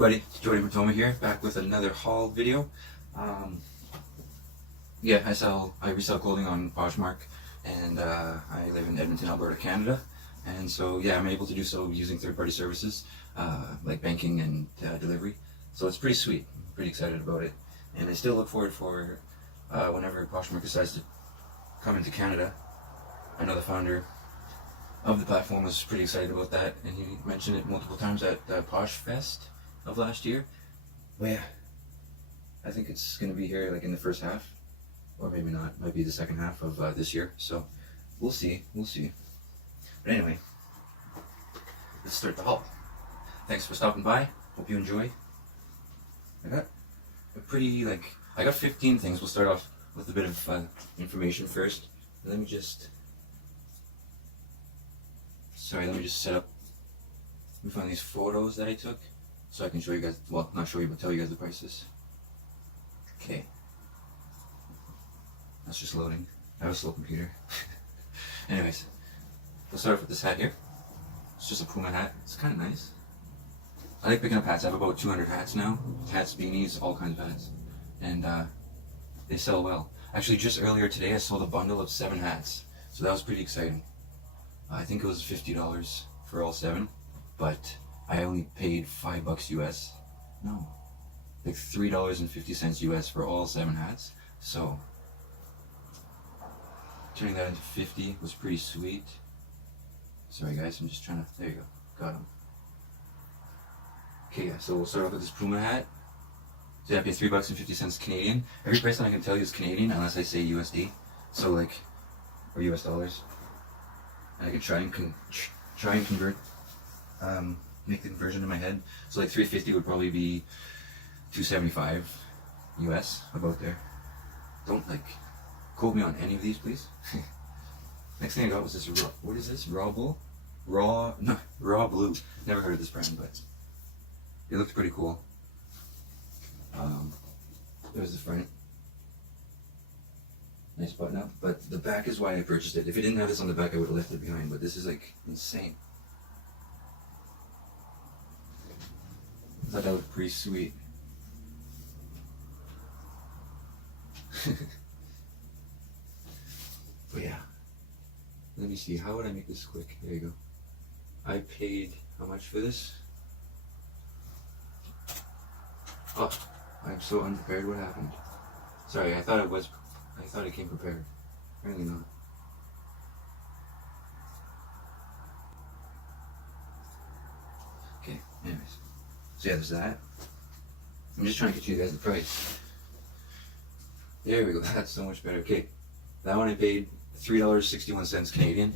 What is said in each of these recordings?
everybody, it's Jordy Matoma here, back with another haul video. Yeah, I resell clothing on Poshmark, and I live in Edmonton, Alberta, Canada. And so yeah, I'm able to do so using third-party services like banking and delivery. So it's pretty sweet. I'm pretty excited about it, and I still look forward for whenever Poshmark decides to come into Canada. I know the founder of the platform was pretty excited about that, and he mentioned it multiple times at Posh Fest of last year. Well, yeah, I think it's going to be here like in the first half, or maybe not. Might be the second half of this year. So we'll see. But anyway, let's start the haul. Thanks for stopping by. Hope you enjoy. I got a pretty I got 15 things. We'll start off with a bit of information first. Let me just set up. Let me find these photos that I took so I can show you guys, well, not show you, but tell you guys the prices. Okay. That's just loading. I have a slow computer. Anyways, we'll start off with this hat here. It's just a Puma hat. It's kind of nice. I like picking up hats. I have about 200 hats now. Hats, beanies, all kinds of hats. And they sell well. Actually, just earlier today, I sold a bundle of 7 hats. So that was pretty exciting. I think it was $50 for all 7, but I only paid $5 US. No, like $3.50 US for all 7 hats. So turning that into 50 was pretty sweet. Sorry guys, I'm just trying to, there you go, got them. Okay, yeah, so we'll start off with this Puma hat. So I paid $3.50 Canadian. Every price that I can tell you is Canadian unless I say USD. So or US dollars. And I can try and convert, make the conversion in my head. So like 350 would probably be 275 US, about there. Don't quote me on any of these, please. Next thing I got was this what is this? Raw Blue? Raw Blue. Never heard of this brand, but it looked pretty cool. There's the front. Nice button up, but the back is why I purchased it. If it didn't have this on the back, I would have left it behind, but this is insane. I thought that looked pretty sweet. But yeah, let me see, how would I make this quick? There you go. I paid how much for this? Oh, I'm so unprepared. What happened? Sorry, I thought I came prepared. Apparently not. Okay, anyways. So yeah, there's that. I'm just trying to get you guys the price. There we go, that's so much better. Okay, that one I paid $3.61 Canadian,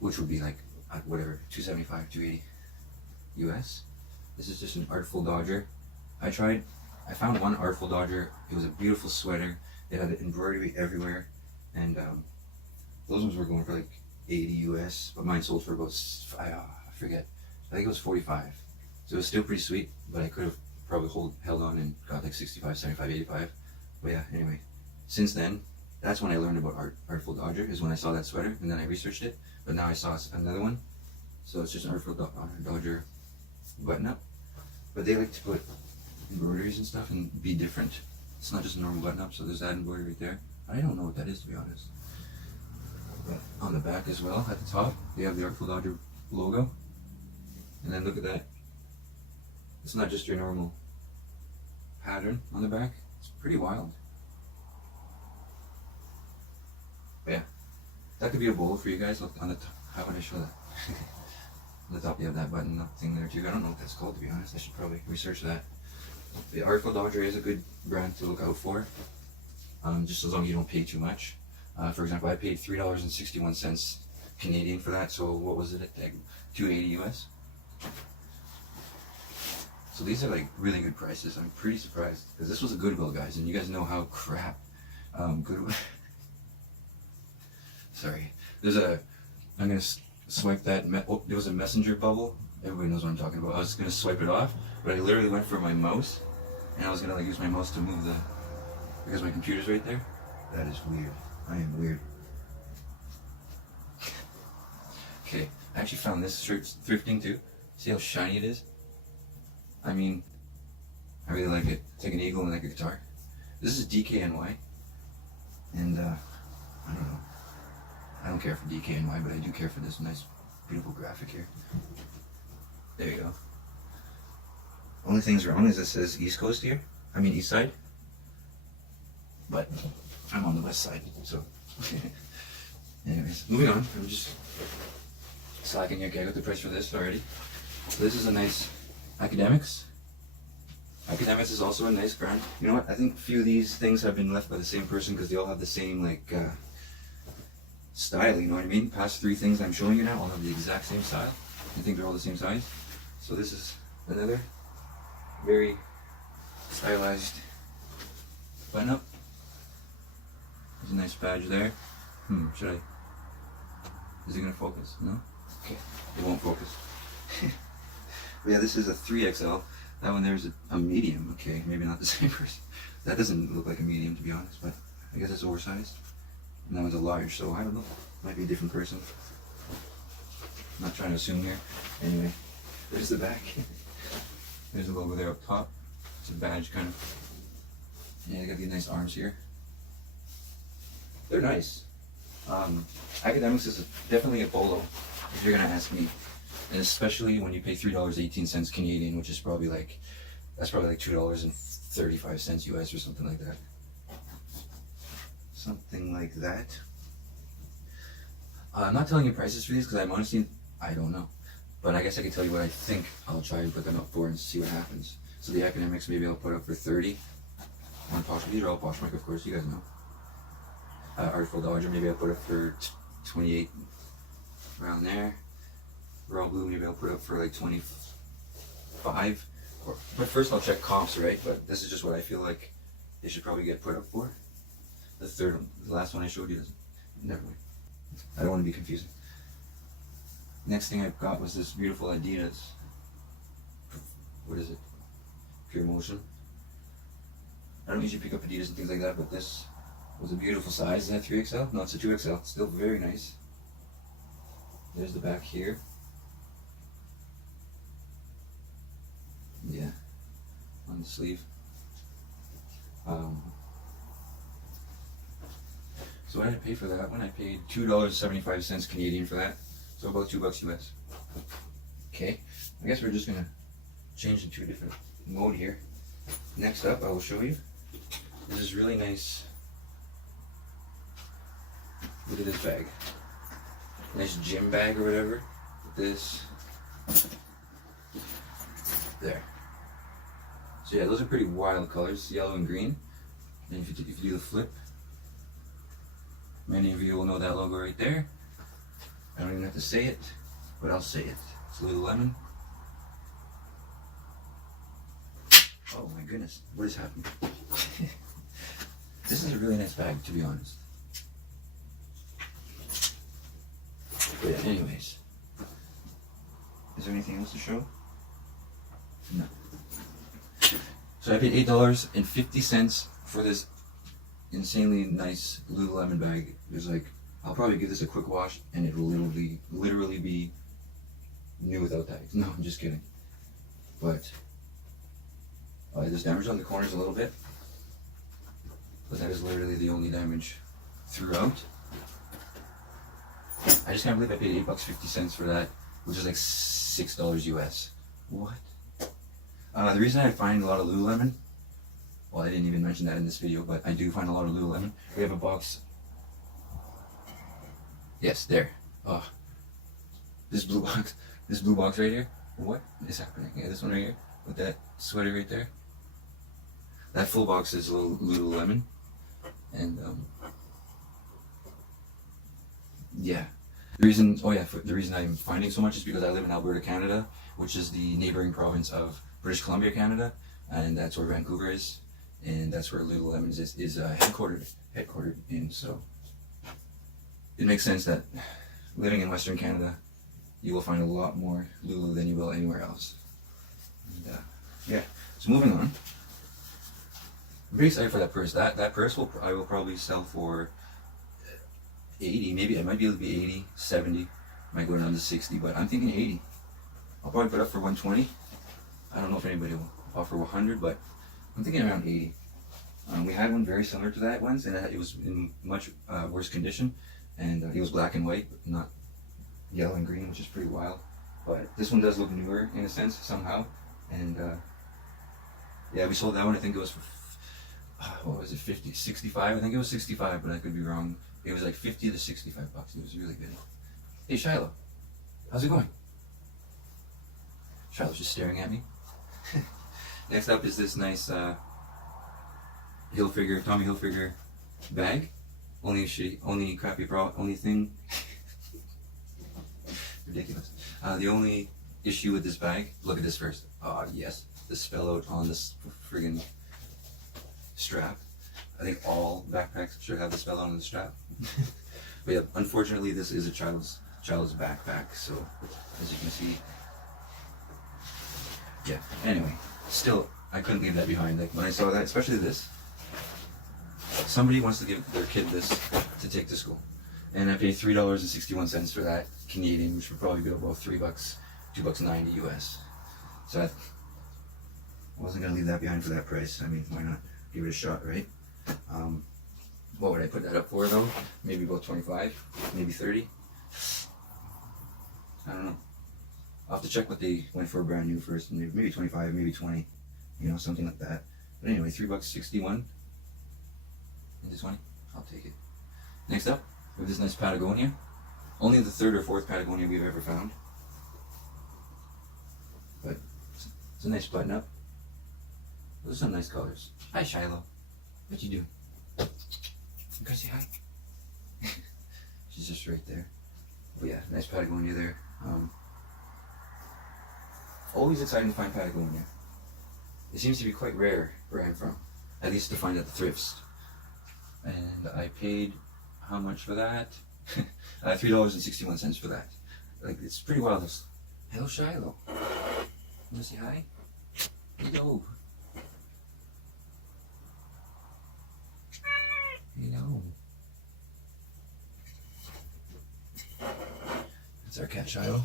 which would be whatever, $275, $280 US. This is just an Artful Dodger. I found one Artful Dodger. It was a beautiful sweater. It had embroidery everywhere, and those ones were going for like 80 US, but mine sold for about, I forget, I think it was 45. So it was still pretty sweet, but I could have probably held on and got like 65, 75, 85. But yeah, anyway, since then, that's when I learned about Artful Dodger, is when I saw that sweater, and then I researched it, but now I saw another one. So it's just an Artful Dodger button up, but they like to put embroideries and stuff and be different. It's not just a normal button up, so there's that embroidery right there. I don't know what that is, to be honest. But on the back as well, at the top, they have the Artful Dodger logo. And then look at that. It's not just your normal pattern on the back. It's pretty wild. But yeah, that could be a bolo for you guys. Look on the top. How would I show that? On the top you have that button up thing there too. I don't know what that's called, to be honest. I should probably research that. The Artful Dodger is a good brand to look out for, just as long as you don't pay too much. For example, I paid $3.61 Canadian for that, so what was it at $280 US? So these are really good prices. I'm pretty surprised, because this was a Goodwill, guys, and you guys know how crap Goodwill. Sorry, I'm gonna swipe that. There was a messenger bubble. Everybody knows what I'm talking about. I was gonna swipe it off, but I literally went for my mouse, and I was gonna use my mouse to move because my computer's right there. That is weird. I am weird. Okay, I actually found this shirt thrifting too. See how shiny it is? I mean, I really like it. It's like an eagle and like a guitar. This is DKNY, and I don't know. I don't care for DKNY, but I do care for this nice, beautiful graphic here. There you go. Only thing's wrong is it says East Coast here. I mean East Side. But I'm on the West Side, so. Anyways, moving on. I'm just slacking here. Okay, I got the price for this already. So this is a nice Academics. Academics is also a nice brand. You know what? I think a few of these things have been left by the same person because they all have the same like style. You know what I mean? Past 3 things I'm showing you now all have the exact same style. I think they're all the same size. So this is another very stylized button up. There's a nice badge there. Should I? Is it gonna focus? No? Okay. It won't focus. But yeah, this is a 3XL. That one there's a medium. Okay, maybe not the same person. That doesn't look like a medium to be honest, but I guess it's oversized. And that one's a large, so I don't know. Might be a different person. I'm not trying to assume here. Anyway, there's the back. There's a logo there up top. It's a badge kind of. Yeah, they got these nice arms here. They're nice. Academics is definitely a polo, if you're gonna ask me. And especially when you pay $3.18 Canadian, which is probably like, that's probably like $2.35 US or something like that. Something like that. I'm not telling you prices for these because I'm honestly, I don't know. But I guess I can tell you what I think I'll try and put them up for and see what happens. So the Academics maybe I'll put up for 30 on Poshmark. These are all Poshmark, of course, you guys know. Artful Dodger, maybe I'll put up for 28, around there. Raw Blue, maybe I'll put up for like 25. But first I'll check comps, right? But this is just what I feel like they should probably get put up for. The third one, the last one I showed you doesn't. Never mind. I don't want to be confusing. Next thing I got was this beautiful Adidas. What is it? Pure Motion. I don't usually pick up Adidas and things like that, but this was a beautiful size. Is that 3XL? No, it's a 2XL. It's still very nice. There's the back here. Yeah, on the sleeve. So what did I pay for that one? I paid $2.75 Canadian for that. So about $2 US. Okay, I guess we're just gonna change into a different mode here. Next up, I will show you. This is really nice. Look at this bag. Nice gym bag or whatever. This. There. So yeah, those are pretty wild colors, yellow and green. And if you do the flip, many of you will know that logo right there. I don't even have to say it, but I'll say it. It's Lululemon. Oh my goodness, what is happening? This is a really nice bag, to be honest. But yeah, anyways. Is there anything else to show? No. So I paid $8.50 for this insanely nice Lululemon bag. There's like, I'll probably give this a quick wash and it will literally be new without tags. No, I'm just kidding. But there's damage on the corners a little bit, but that is literally the only damage throughout. I just can't believe I paid $8.50 for that, which is like $6 US. What? The reason I find a lot of Lululemon, well, I didn't even mention that in this video, but I do find a lot of Lululemon. We have a box. Yes, there. Oh, this blue box right here. What is happening? Yeah, this one right here with that sweater right there. That full box is Lululemon, and yeah. The reason I'm finding so much is because I live in Alberta, Canada, which is the neighboring province of British Columbia, Canada, and that's where Vancouver is, and that's where Lululemon is headquartered in. So it makes sense that living in Western Canada, you will find a lot more Lulu than you will anywhere else. And, yeah. So moving on. I'm pretty excited for that purse. That purse I will probably sell for 80, maybe. It might be able to be 80, 70, might go down to 60, but I'm thinking 80. I'll probably put up for 120. I don't know if anybody will offer 100, but I'm thinking around 80. We had one very similar to that once, and it was in much worse condition, and it was black and white, not yellow and green, which is pretty wild. But this one does look newer in a sense somehow, and yeah, we sold that one. I think it was for what was it, 50, 65? I think it was 65, but I could be wrong. It was like 50 to 65 bucks. It was really good. Hey Shiloh, how's it going? Shiloh's just staring at me. Next up is this nice Tommy Hilfiger bag. Only crappy only thing. Ridiculous. The only issue with this bag, look at this first. Oh yes, the spell out on this friggin' strap. I think all backpacks should have the spell out on the strap. But yeah, unfortunately this is a child's backpack, so as you can see. Yeah, anyway, still, I couldn't leave that behind. Like when I saw that, especially this, somebody wants to give their kid this to take to school. And I paid $3.61 for that Canadian, which would probably be about $3, $2.90 US. So I wasn't gonna leave that behind for that price. I mean, why not give it a shot, right? What would I put that up for though? Maybe about 25, maybe 30. I don't know. I'll have to check what they went for brand new first. Maybe 25, maybe 20, you know, something like that. But anyway, $3.61 into 20. I'll take it. Next up, we have this nice Patagonia. Only the third or fourth Patagonia we've ever found. But it's a nice button up. Those are some nice colors. Hi Shiloh. What you doing? You guys say hi? She's just right there. But yeah, nice Patagonia there. Always exciting to find Patagonia. It seems to be quite rare where I'm from, at least to find at the thrifts. And I paid how much for that? $3.61 for that. Like, it's pretty wild. Hello Shiloh. Wanna say hi? Hello. Hello. That's our cat Shiloh.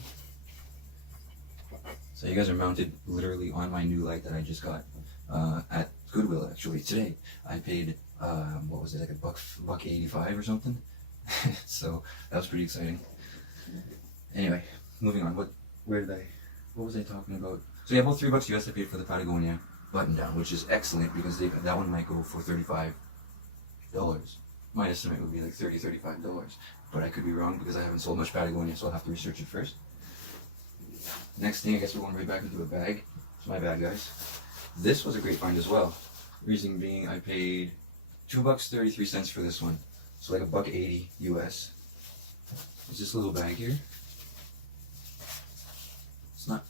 So you guys are mounted literally on my new light that I just got at Goodwill actually today. I paid what was it, like $1.85 or something. So that was pretty exciting. Anyway, moving on. What was I talking about? So yeah, about $3 US I paid for the Patagonia button down, which is excellent because that one might go for $35. My estimate would be like $30, $35, but I could be wrong because I haven't sold much Patagonia, so I'll have to research it first. Next thing, I guess we're going right back into a bag. It's my bag, guys. This was a great find as well. Reason being, I paid $2.33 for this one, so like $1.80 US. It's this little bag here. It's not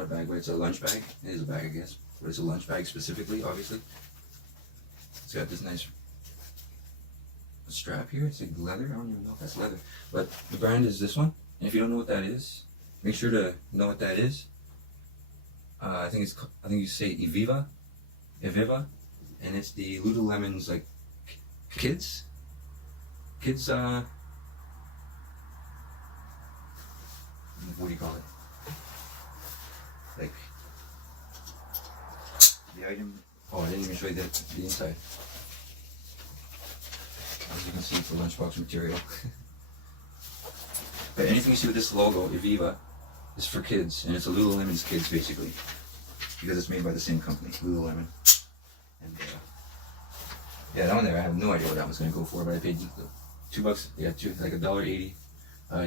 a bag, but it's a lunch bag. It is a bag, I guess, but it's a lunch bag specifically, obviously. It's got this nice strap here. It's like leather. I don't even know if that's leather, but the brand is this one. And if you don't know what that is, make sure to know what that is. I think you say Eviva, and it's the Lululemon's like kids. What do you call it? Like the item. Oh, I didn't even show you the inside. As you can see, it's the lunchbox material. But anything you see with this logo, Eviva, is for kids, and it's a Lululemon's kids basically, because it's made by the same company, Lululemon. And yeah, that one there, I have no idea what that was going to go for, but I paid $2, yeah, like $1.80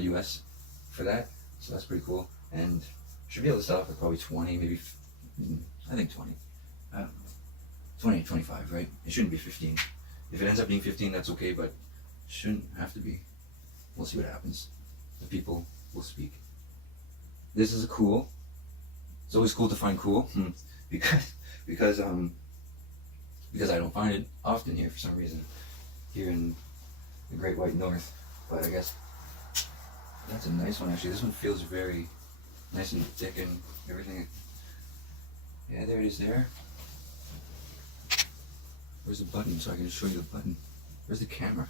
US for that, so that's pretty cool. And should be able to sell it for probably 20, maybe, I think 20. I don't know. 20, 25, right? It shouldn't be 15. If it ends up being 15, that's okay, but it shouldn't have to be. We'll see what happens. The people will speak. This is cool. It's always cool to find cool, because I don't find it often here for some reason, here in the Great White North. But I guess that's a nice one actually. This one feels very nice and thick and everything. Yeah, there it is there. Where's the button so I can show you the button? Where's the camera?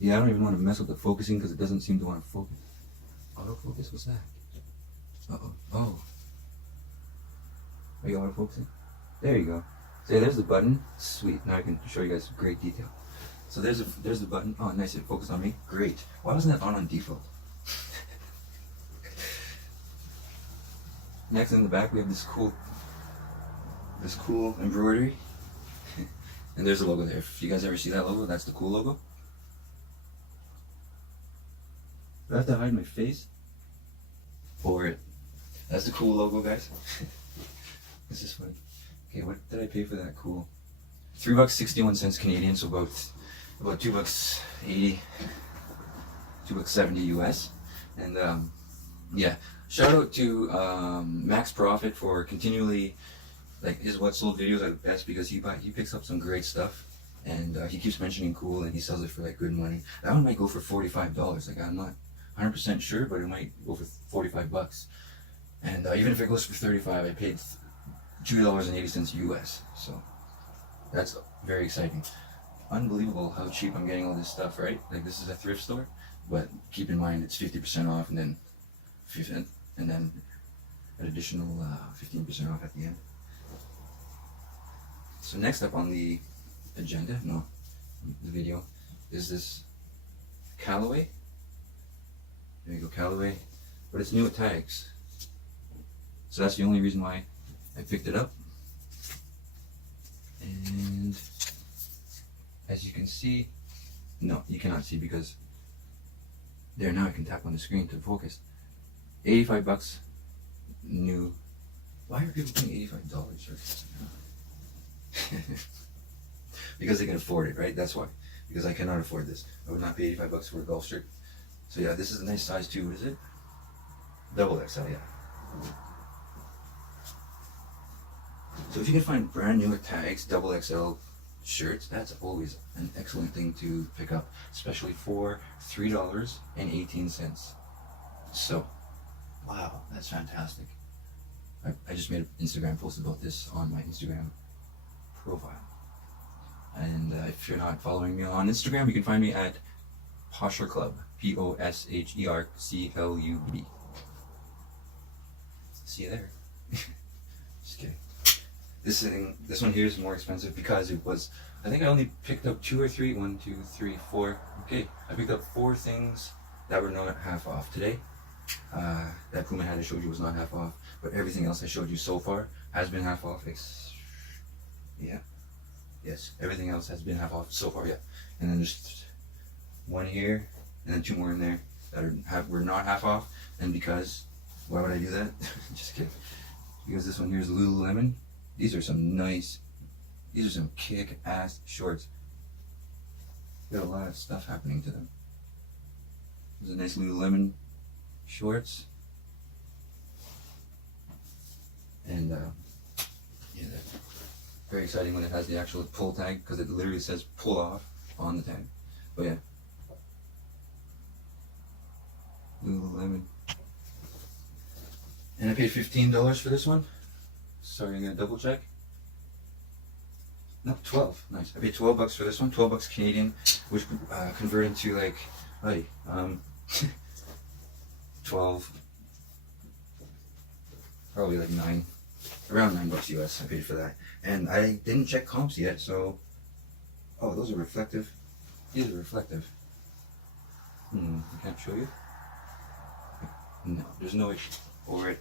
Yeah, I don't even want to mess with the focusing because it doesn't seem to want to focus. Autofocus, what's that? Uh-oh. Oh. Are you autofocusing? There you go. So yeah, there's the button. Sweet. Now I can show you guys great detail. So there's the button. Oh, nice. It focused on me. Great. Why wasn't that on default? Next in the back we have this cool embroidery. And there's the logo there. If you guys ever see that logo, that's the cool logo. Do I have to hide my face? For it. That's the cool logo, guys. This is funny. Okay, what did I pay for that cool? $3.61 Canadian, so about $2.80, $2.70 US. And yeah, shout out to Max Profit for continually, like, his what sold videos are the best because he picks up some great stuff, and he keeps mentioning cool, and he sells it for like good money. That one might go for $45. Like, I'm not 100% sure, but it might go for $45. And even if it goes for $35, I paid $2.80 US. So that's very exciting. Unbelievable how cheap I'm getting all this stuff, right? Like, this is a thrift store, but keep in mind it's 50% off, and then an additional 15% off at the end. So next up on the agenda, the video, is this Callaway. There you go, Callaway, but it's new at tags. So that's the only reason why I picked it up. And as you can see, no, you cannot see because there, now I can tap on the screen to focus. $85 new. Why are people paying $85 for this? Because they can afford it, right? That's why. Because I cannot afford this. I would not pay $85 for a golf shirt. So yeah, this is a nice size too. What is it? Double XL, yeah. So if you can find brand new tags, double XL shirts, that's always an excellent thing to pick up, especially for $3.18. So, wow, that's fantastic. I just made an Instagram post about this on my Instagram profile. And if you're not following me on Instagram, you can find me at Posher Club, POSHERCLUB. See you there. Just kidding. This one here is more expensive because it was, I think I only picked up 2 or 3, 1, 2, 3, 4. Okay, I picked up 4 things that were not half off today. That Puma hat I showed you was not half off, but everything else I showed you so far has been half off. Yeah, yes, everything else has been half off so far. Yeah, and then just 1 here, and then 2 more in there that were not half off. And because, why would I do that? Just kidding. Because this one here is Lululemon. These are some kick-ass shorts. Got a lot of stuff happening to them. There's a nice Lululemon shorts. And yeah, they're very exciting when it has the actual pull tag, because it literally says pull off on the tag. But yeah, Lululemon. And I paid $15 for this one. Sorry, I'm gonna double check. No, 12. Nice. I paid $12 for this one. $12 Canadian, which converted to like, 12, probably like 9, around $9 US. I paid for that, and I didn't check comps yet. So, oh, those are reflective. These are reflective. I can't show you. No, there's no way over it.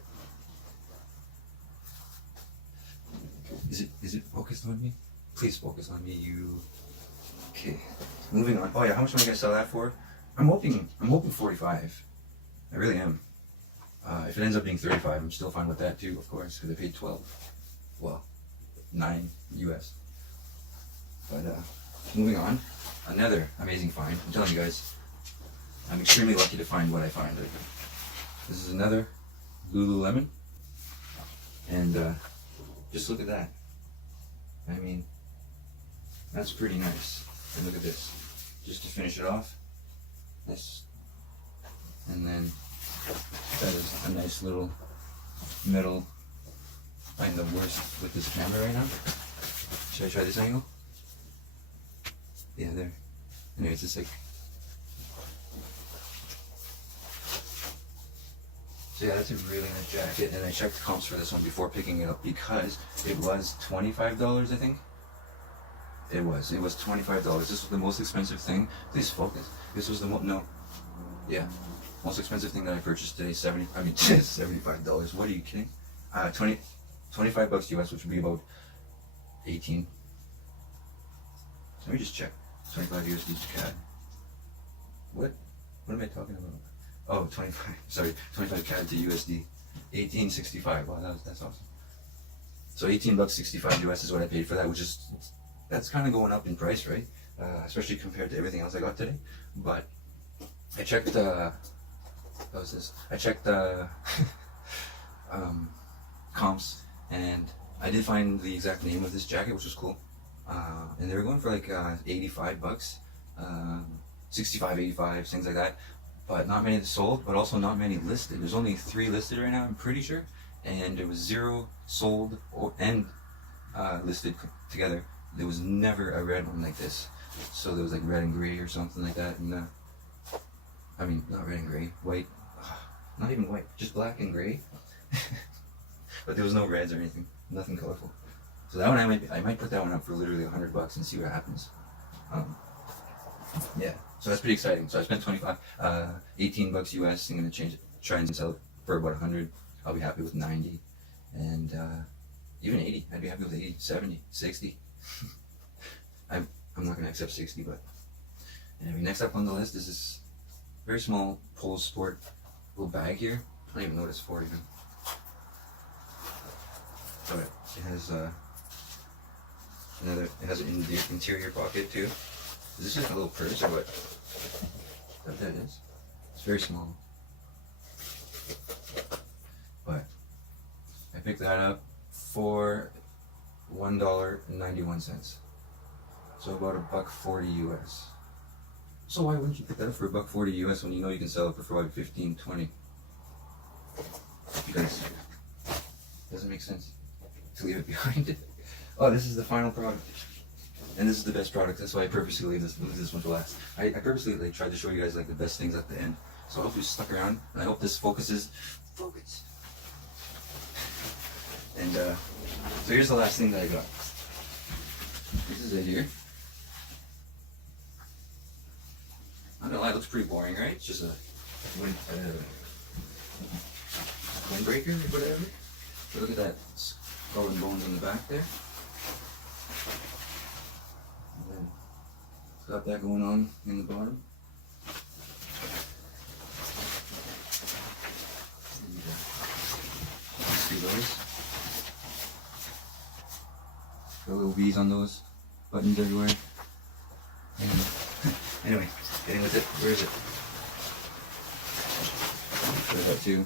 Is it focused on me? Please focus on me, you. Okay, moving on. Oh yeah, how much am I gonna sell that for? I'm hoping 45. I really am. If it ends up being 35, I'm still fine with that too, of course, because I paid 12. Well, 9 US. But moving on, another amazing find. I'm telling you guys, I'm extremely lucky to find what I find. This is another Lululemon, and just look at that. I mean, that's pretty nice. And look at this, just to finish it off. This, and then that is a nice little metal. I'm the worst with this camera right now. Should I try this angle? Yeah, there. Anyway, it's just like, So yeah, that's a really nice jacket, and I checked the comps for this one before picking it up because it was $25, I think. It was $25. This was the most expensive thing. Please focus. This was the most expensive thing that I purchased today. $75. What are you kidding? 25 bucks US, which would be about 18. So let me just check. 25 USD to CAD. What am I talking about? Oh, 25. Sorry, 25 CAD to USD. 1865. Wow, that's awesome. So 18 bucks 65 US is what I paid for that, which is, that's kind of going up in price, right? Especially compared to everything else I got today. But I checked. What was this? I checked comps, and I did find the exact name of this jacket, which was cool. And they were going for like 85 bucks, 65, 85, things like that. But not many sold, but also not many listed. There's only 3 listed right now, I'm pretty sure. And there was 0 sold and listed together. There was never a red one like this. So there was like red and gray or something like that. And I mean, not red and gray, white. Not even white, just black and gray. But there was no reds or anything, nothing colorful. So that one I might put that one up for literally 100 bucks and see what happens. Yeah, so that's pretty exciting. So I spent 18 bucks US. I'm gonna try and sell it for about 100. I'll be happy with 90, and even 80. I'd be happy with 80, 70, 60. I'm not gonna accept 60, but anyway. Next up on the list is this very small Polo Sport little bag here. I don't even know what it's for even. But it has it has an interior pocket too. Is this just a little purse or what? Is that what that is? It's very small. But I picked that up for $1.91. So about $1.40 US. So why wouldn't you pick that up for $1.40 US when you know you can sell it for like 15, 20? Because it doesn't make sense to leave it behind. Oh, this is the final product. And this is the best product. That's why I purposely leave this one to last. I purposely tried to show you guys like the best things at the end. So I hope you stuck around, and I hope this focuses. Focus. And so here's the last thing that I got. This is it here. I'm not gonna lie, it looks pretty boring, right? It's just a windbreaker or whatever. But look at that skull and bones in the back there. And then it's got that going on in the bottom. See those? Got little V's on those, buttons everywhere. And anyway, getting with it. Where is it? There's that too.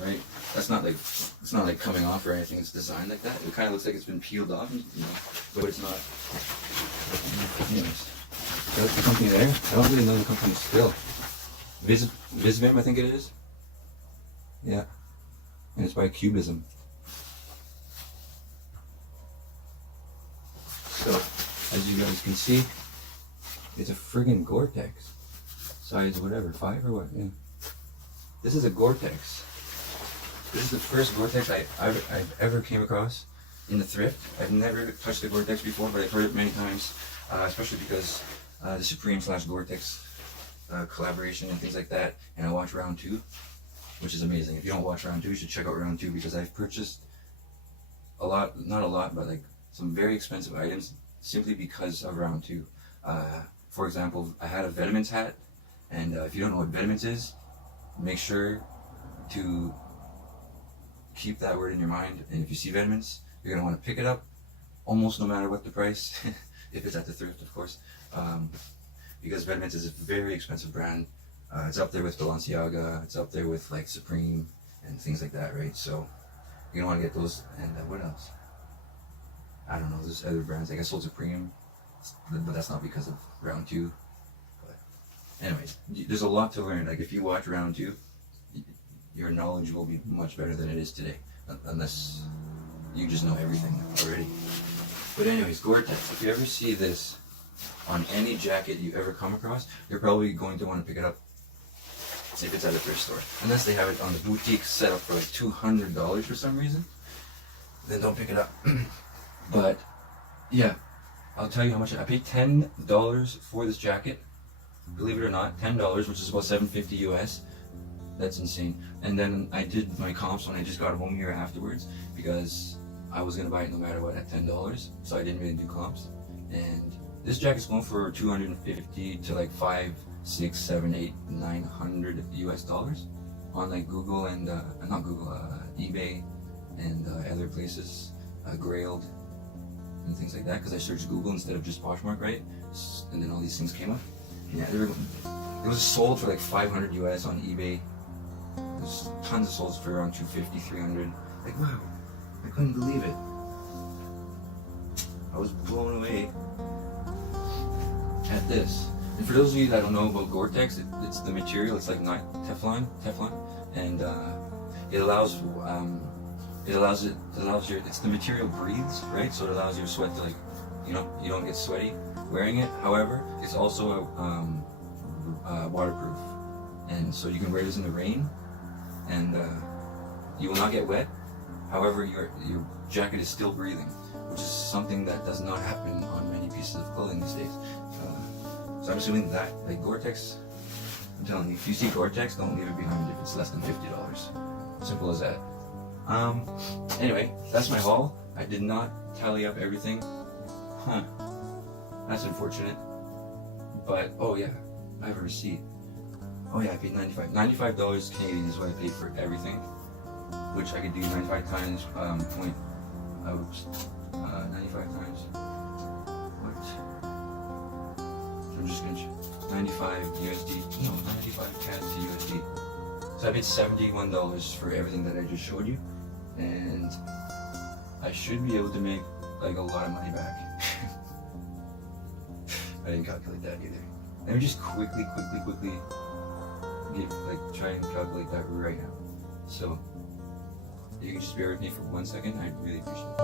Right? That's not like, it's not like coming off or anything. It's designed like that. It kind of looks like it's been peeled off, you know, but it's not. Anyways, so that's the company there. I don't really know the company still. Visvim, I think it is. Yeah. And it's by Cubism. So, as you guys can see, it's a friggin' Gore-Tex. Size whatever, 5 or what? Yeah. This is a Gore-Tex. This is the first Gore-Tex I've ever came across in the thrift. I've never touched a Gore-Tex before, but I've heard it many times, especially because the Supreme / Gore-Tex collaboration and things like that. And I watch round 2, which is amazing. If you don't watch round 2, you should check out round 2 because I've purchased a lot, not a lot, but like some very expensive items simply because of round 2. For example, I had a Venomins hat, and if you don't know what Venomins is, make sure to keep that word in your mind. And if you see Venomins, you're going to want to pick it up almost no matter what the price, if it's at the thrift, of course, because Venomins is a very expensive brand. It's up there with Balenciaga, it's up there with like Supreme and things like that, right? So you're going to want to get those. And what else? I don't know, there's other brands. Like I sold Supreme, but that's not because of round 2. But anyways, there's a lot to learn. Like if you watch round 2, your knowledge will be much better than it is today, unless you just know everything already. But anyways, Gore-Tex, if you ever see this on any jacket you ever come across, you're probably going to want to pick it up. if it's at a thrift store. Unless they have it on the boutique set up for like $200 for some reason, then don't pick it up. But yeah, I'll tell you how much I paid. $10 for this jacket. Believe it or not, $10, which is about $7.50 US. That's insane. And then I did my comps when I just got home here afterwards, because I was gonna buy it no matter what at $10, so I didn't really do comps. And this jacket's going for $250 to like $500, $600, $700, $800, $900 US dollars on like Google and not Google, eBay and other places, Grailed and things like that. Because I searched Google instead of just Poshmark, right? And then all these things came up. Yeah, it was sold for like $500 US on eBay. There's tons of solds for around $250, $300. Like, wow, I couldn't believe it. I was blown away at this. And for those of you that don't know about Gore-Tex, it's the material. It's like not Teflon, and it allows your, it's the material breathes, right? So it allows your sweat to, like, you don't get sweaty wearing it. However, it's also waterproof, and so you can wear this in the rain, and you will not get wet. However, your jacket is still breathing, which is something that does not happen on many pieces of clothing these days. So I'm assuming that, like, Gore-Tex, I'm telling you, if you see Gore-Tex, don't leave it behind if it's less than $50. Simple as that. Anyway, that's my haul. I did not tally up everything. Huh. That's unfortunate. But, oh yeah, I have a receipt. Oh yeah, I paid $95 Canadian is what I paid for everything, which I could do 95 times, 95 times, what? So I'm just gonna 95 USD, no, 95 CAD to USD. So I paid $71 for everything that I just showed you, and I should be able to make like a lot of money back. I didn't calculate that either. Let me just quickly try and calculate that right now. So if you can just bear with me for 1 second, I'd really appreciate it.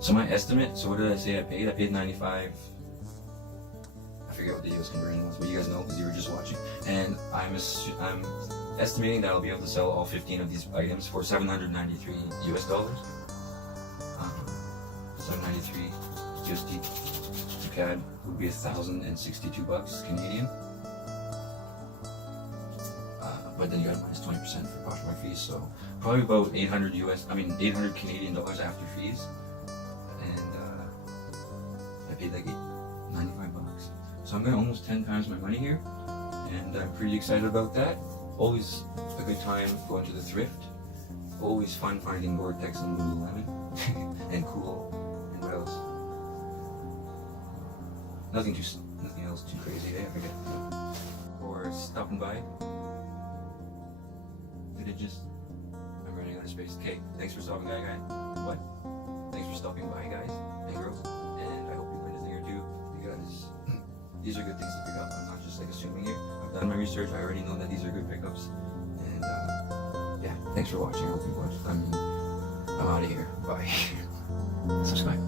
So my estimate, so what did I say I paid? I paid 95. I forget what the US conversion was, but you guys know because you were just watching. And I'm estimating that I'll be able to sell all 15 of these items for $793 US dollars. 793 USD to CAD would be $1,062 Canadian. But then you got minus 20% for Poshmark fees, so probably about 800 Canadian dollars after fees. And I paid like $95. So I'm getting almost 10 times my money here, and I'm pretty excited about that. Always a good time going to the thrift. Always fun finding Gore-Tex and Lululemon and cool. And what else? Nothing else too crazy. I forget. Or stopping by. I'm running out of space. Okay, thanks for stopping by, guys. What? Thanks for stopping by, guys and girls. And I hope you learned a thing or two, because these are good things to pick up. I'm not just like assuming here. I've done my research. I already know that these are good pickups. And yeah, thanks for watching. I hope you watched. I'm out of here. Bye. Subscribe.